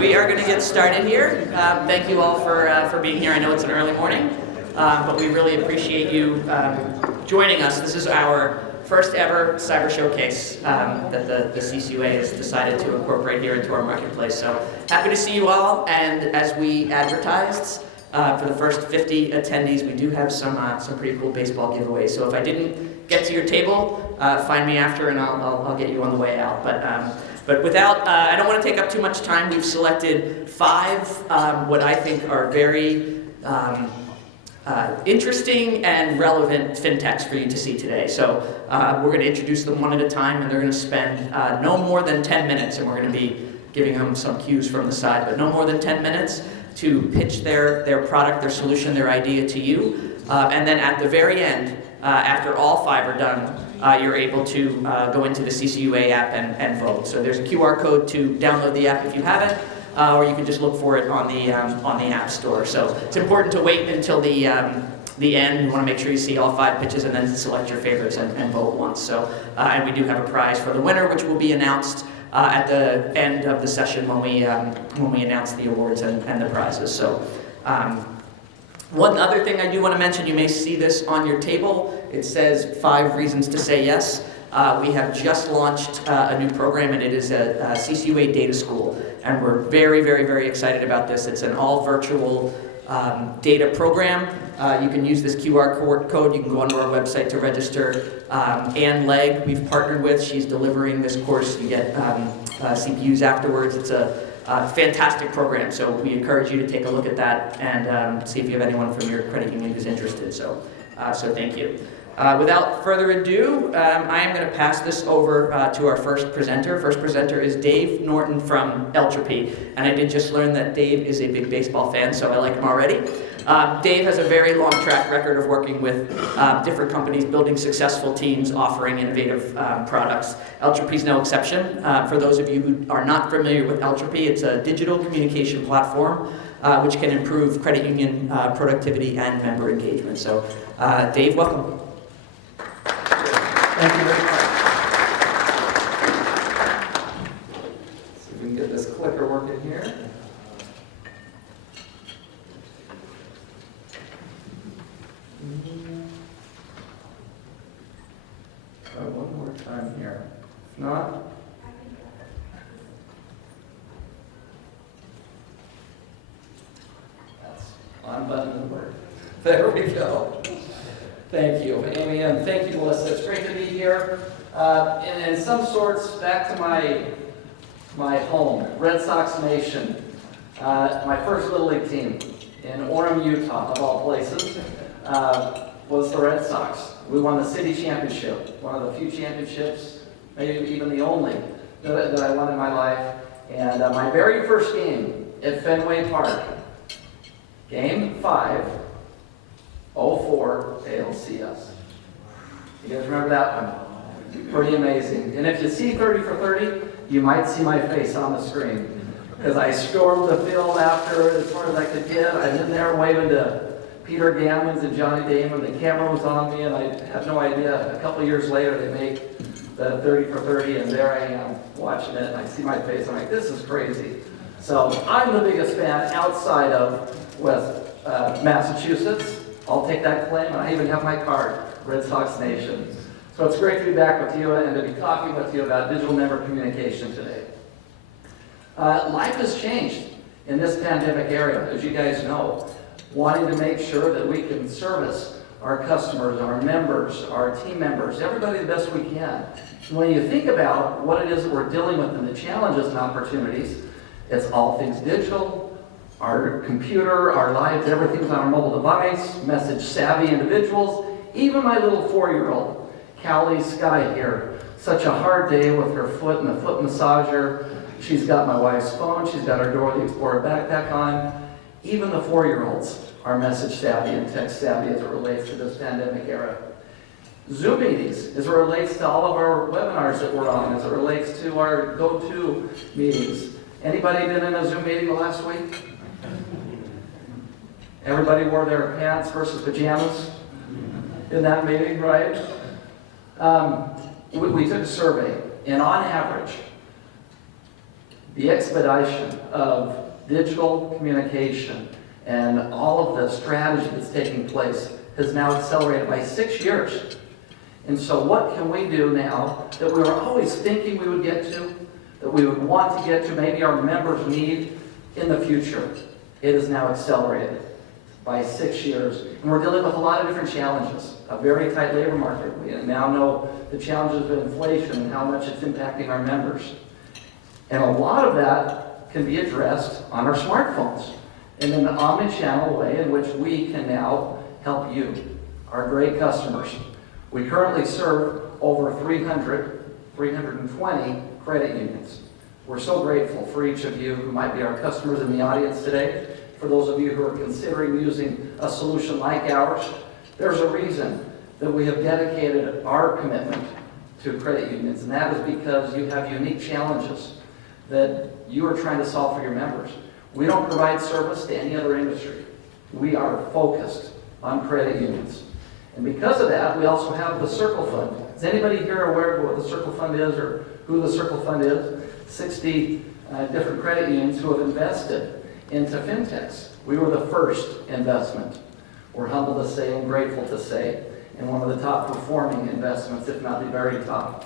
We are going to get started here. Thank you all for being here. I know it's an early morning, but we really appreciate you joining us. This is our first ever cyber showcase that the CCUA has decided to incorporate here into our marketplace. So happy to see you all, and as we advertised, for the first 50 attendees, we do have some pretty cool baseball giveaways. So if I didn't get to your table, find me after and I'll get you on the way out. But without, I don't want to take up too much time. We've selected 5 what I think are very interesting and relevant fintechs for you to see today. So we're going to introduce them one at a time, and they're going to spend no more than 10 minutes, and we're going to be giving them some cues from the side, but no more than 10 minutes to pitch their product, their solution, their idea to you. And then at the very end, after all 5 are done, you're able to go into the CCUA app and vote. So there's a QR code to download the app if you haven't, or you can just look for it on the App Store. So it's important to wait until the end. You want to make sure you see all 5 pitches and then select your favorites and vote once. So and we do have a prize for the winner, which will be announced at the end of the session when we announce the awards and the prizes. So. One other thing I do want to mention, you may see this on your table. It says 5 reasons to say yes. We have just launched a new program, and it is a CCUA data school. And we're very, very, very excited about this. It's an all virtual data program. You can use this QR code. You can go onto our website to register. Ann Legg, we've partnered with. She's delivering this course. You get CPUs afterwards. It's a fantastic program, so we encourage you to take a look at that and see if you have anyone from your credit union who's interested. So thank you. Without further ado, I am going to pass this over to our first presenter. First presenter is Dave Norton from Eltropy, and I did just learn that Dave is a big baseball fan, so I like him already. Dave has a very long track record of working with different companies, building successful teams, offering innovative products. Eltropy is no exception. For those of you who are not familiar with Eltropy, it's a digital communication platform which can improve credit union productivity and member engagement. So, Dave, welcome. Thank you very much. See if we can get this clicker working here. One more time here. If not, that's on button to work. There we go. Thank you, Amy, and thank you, Melissa. It's great to be here. And in some sorts, back to my home, Red Sox Nation. My first Little League team in Orem, Utah, of all places, was the Red Sox. We won the city championship, one of the few championships, maybe even the only, that I won in my life. And my very first game at Fenway Park, Game 5, 04 ALCS. You guys remember that one? Pretty amazing. And if you see 30 for 30, you might see my face on the screen. Because I stormed the field after as far as I could get. I'm in there waving to Peter Gammons and Johnny Damon. The camera was on me, and I had no idea. A couple years later, they make the 30 for 30, and there I am watching it, and I see my face. I'm like, this is crazy. So I'm the biggest fan outside of Massachusetts. I'll take that claim, and I even have my card, Red Sox Nation. So it's great to be back with you and to be talking with you about digital member communication today. Life has changed in this pandemic era, as you guys know, wanting to make sure that we can service our customers, our members, our team members, everybody the best we can. And when you think about what it is that we're dealing with and the challenges and opportunities, it's all things digital, our computer, our lives, everything's on our mobile device, message-savvy individuals, even my little 4-year-old, Callie Sky here. Such a hard day with her foot and the foot massager. She's got my wife's phone, she's got her Dora the Explorer backpack on. Even the 4-year-olds are message-savvy and tech-savvy as it relates to this pandemic era. Zoom meetings, as it relates to all of our webinars that we're on, as it relates to our go-to meetings. Anybody been in a Zoom meeting the last week? Everybody wore their pants versus pajamas in that meeting, right? We took a survey, and on average, The expedition of digital communication and all of the strategy that's taking place has now accelerated by 6 years. And so what can we do now that we were always thinking we would get to, that we would want to get to, maybe our members need in the future? It is now accelerated by 6 years. And we're dealing with a lot of different challenges. A very tight labor market. We now know the challenges of inflation and how much it's impacting our members. And a lot of that can be addressed on our smartphones in an omni-channel way in which we can now help you, our great customers. We currently serve over 320 credit unions. We're so grateful for each of you who might be our customers in the audience today. For those of you who are considering using a solution like ours, there's a reason that we have dedicated our commitment to credit unions, and that is because you have unique challenges that you are trying to solve for your members. We don't provide service to any other industry. We are focused on credit unions. And because of that, we also have the Circle Fund. Is anybody here aware of what the Circle Fund is or who the Circle Fund is? 60 different credit unions who have invested into fintechs. We were the first investment. We're humbled to say and grateful to say, and one of the top performing investments, if not the very top.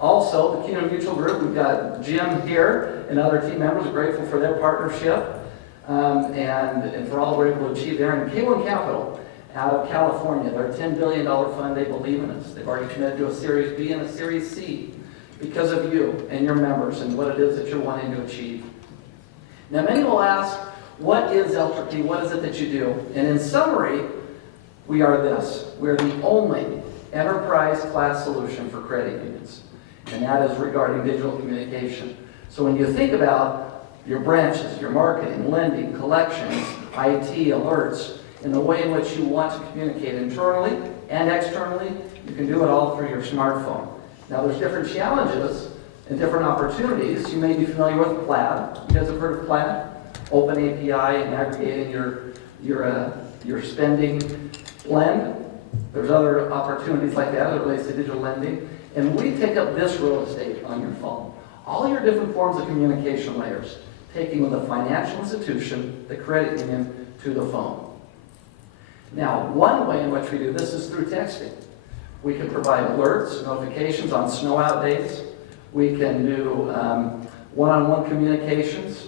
Also, the Kingdom Mutual Group, we've got Jim here and other team members, are grateful for their partnership and for all we're able to achieve there. And K1 Capital out of California, their $10 billion fund, they believe in us. They've already committed to a Series B and a Series C because of you and your members and what it is that you're wanting to achieve. Now, many will ask, what is Eltropy? What is it that you do? And in summary, we are this. We are the only enterprise class solution for credit unions. And that is regarding digital communication. So when you think about your branches, your marketing, lending, collections, IT, alerts, in the way in which you want to communicate internally and externally, you can do it all through your smartphone. Now there's different challenges and different opportunities. You may be familiar with Plaid. You guys have heard of Plaid? Open API and aggregating your spending blend. There's other opportunities like that as it relates to digital lending. And we take up this real estate on your phone. All your different forms of communication layers, taking with a financial institution, the credit union, to the phone. Now, one way in which we do this is through texting. We can provide alerts, notifications on snow out days. We can do one-on-one communications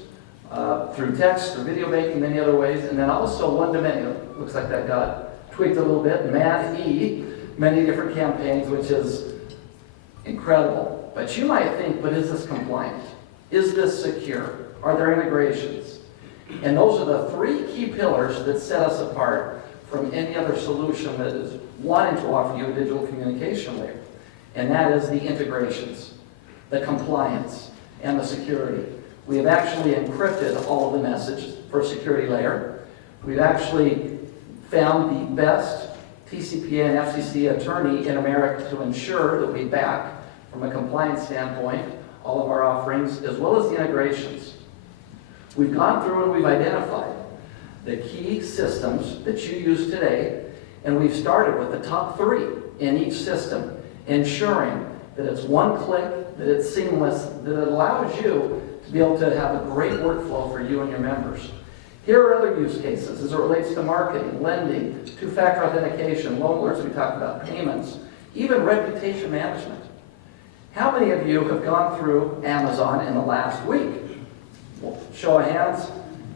through text, through video banking, many other ways. And then also one-to-many. Looks like that got tweaked a little bit. Man-E, many different campaigns, which is incredible. But you might think, but is this compliant? Is this secure? Are there integrations? And those are the three key pillars that set us apart from any other solution that is wanting to offer you a digital communication layer. And that is the integrations, the compliance, and the security. We have actually encrypted all of the messages for a security layer. We've actually found the best TCPA and FCC attorney in America to ensure that we back, from a compliance standpoint, all of our offerings, as well as the integrations. We've gone through and we've identified the key systems that you use today, and we've started with the top 3 in each system, ensuring that it's one click, that it's seamless, that it allows you to be able to have a great workflow for you and your members. Here are other use cases as it relates to marketing, lending, two-factor authentication, loan alerts we talked about, payments, even reputation management. How many of you have gone through Amazon in the last week? Well, show of hands.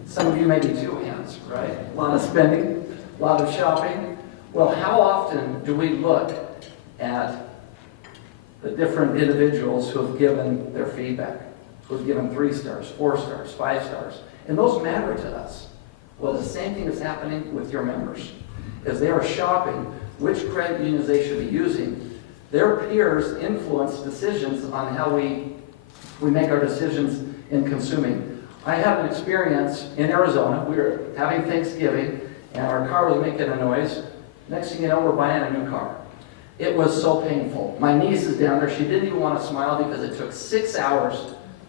Some of you maybe 2 hands, right? A lot of spending, a lot of shopping. Well, how often do we look at the different individuals who have given their feedback, who have given 3 stars, 4 stars, 5 stars? And those matter to us. Well, the same thing is happening with your members. As they are shopping which credit unions they should be using, their peers influence decisions on how we make our decisions in consuming. I had an experience in Arizona. We were having Thanksgiving, and our car was making a noise. Next thing you know, we're buying a new car. It was so painful. My niece is down there. She didn't even want to smile because it took 6 hours,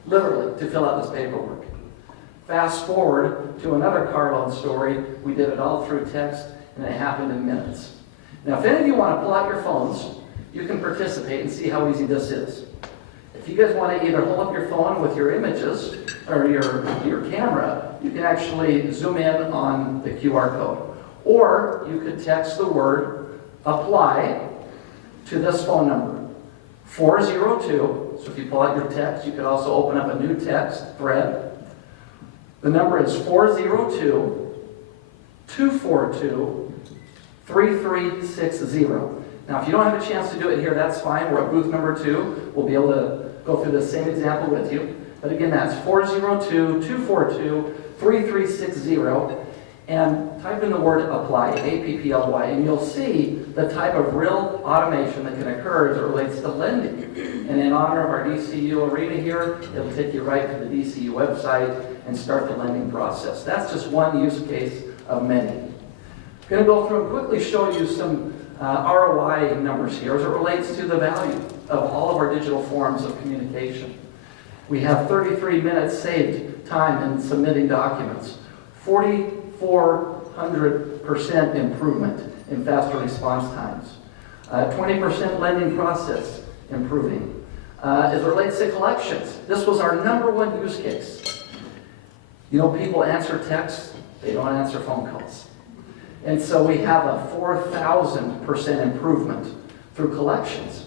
literally, to fill out this paperwork. Fast forward to another car loan story. We did it all through text, and it happened in minutes. Now, if any of you want to pull out your phones, you can participate and see how easy this is. If If you guys want to either hold up your phone with your images or your camera, you can actually zoom in on the QR code. Or you could text the word apply to this phone number, 402. So if you pull out your text, you could also open up a new text thread. The number is 402-242-3360. Now, if you don't have a chance to do it here, that's fine. We're at booth number 2. We'll be able to go through the same example with you. But again, that's 402-242-3360. And type in the word apply, A-P-P-L-Y, and you'll see the type of real automation that can occur as it relates to lending. And in honor of our DCU arena here, it'll take you right to the DCU website and start the lending process. That's just one use case of many. I'm going to go through and quickly show you some ROI numbers here as it relates to the value of all of our digital forms of communication. We have 33 minutes saved time in submitting documents, 400% improvement in faster response times, 20% lending process improving. As it relates to collections, this was our #1 use case. You know, people answer texts, they don't answer phone calls. And so we have a 4,000% improvement through collections.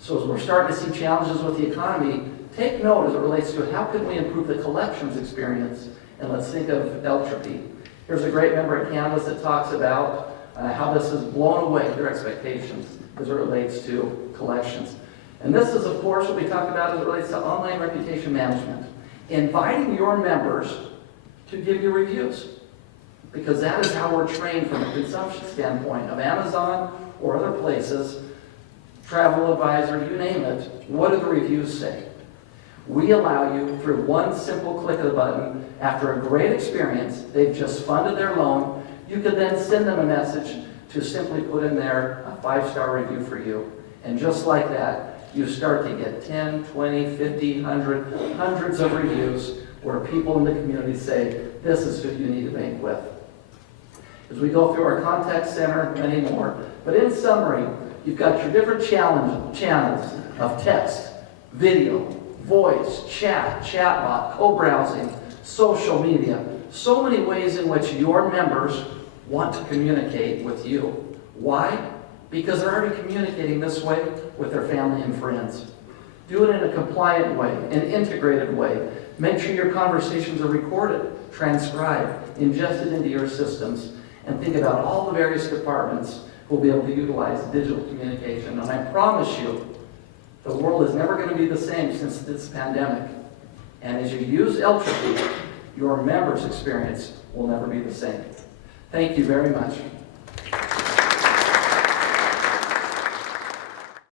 So as we're starting to see challenges with the economy, take note as it relates to how can we improve the collections experience, and let's think of Eltropy. Here's a great member at Canvas that talks about how this has blown away their expectations as it relates to collections. And this is, of course, what we talked about as it relates to online reputation management. Inviting your members to give you reviews. Because that is how we're trained from a consumption standpoint of Amazon or other places, Travel Advisor, you name it. What do the reviews say? We allow you, through one simple click of the button, after a great experience, they've just funded their loan, you could then send them a message to simply put in there a 5-star review for you. And just like that, you start to get 10, 20, 50, 100, hundreds of reviews where people in the community say, this is who you need to bank with. As we go through our contact center, many more. But in summary, you've got your different channels of text, video, voice, chat, chatbot, co-browsing, social media. So many ways in which your members want to communicate with you. Why? Because they're already communicating this way with their family and friends. Do it in a compliant way, an integrated way. Make sure your conversations are recorded, transcribed, ingested into your systems, and think about all the various departments who will be able to utilize digital communication. And I promise you, the world is never going to be the same since this pandemic. And as you use Eltropy, your members' experience will never be the same. Thank you very much.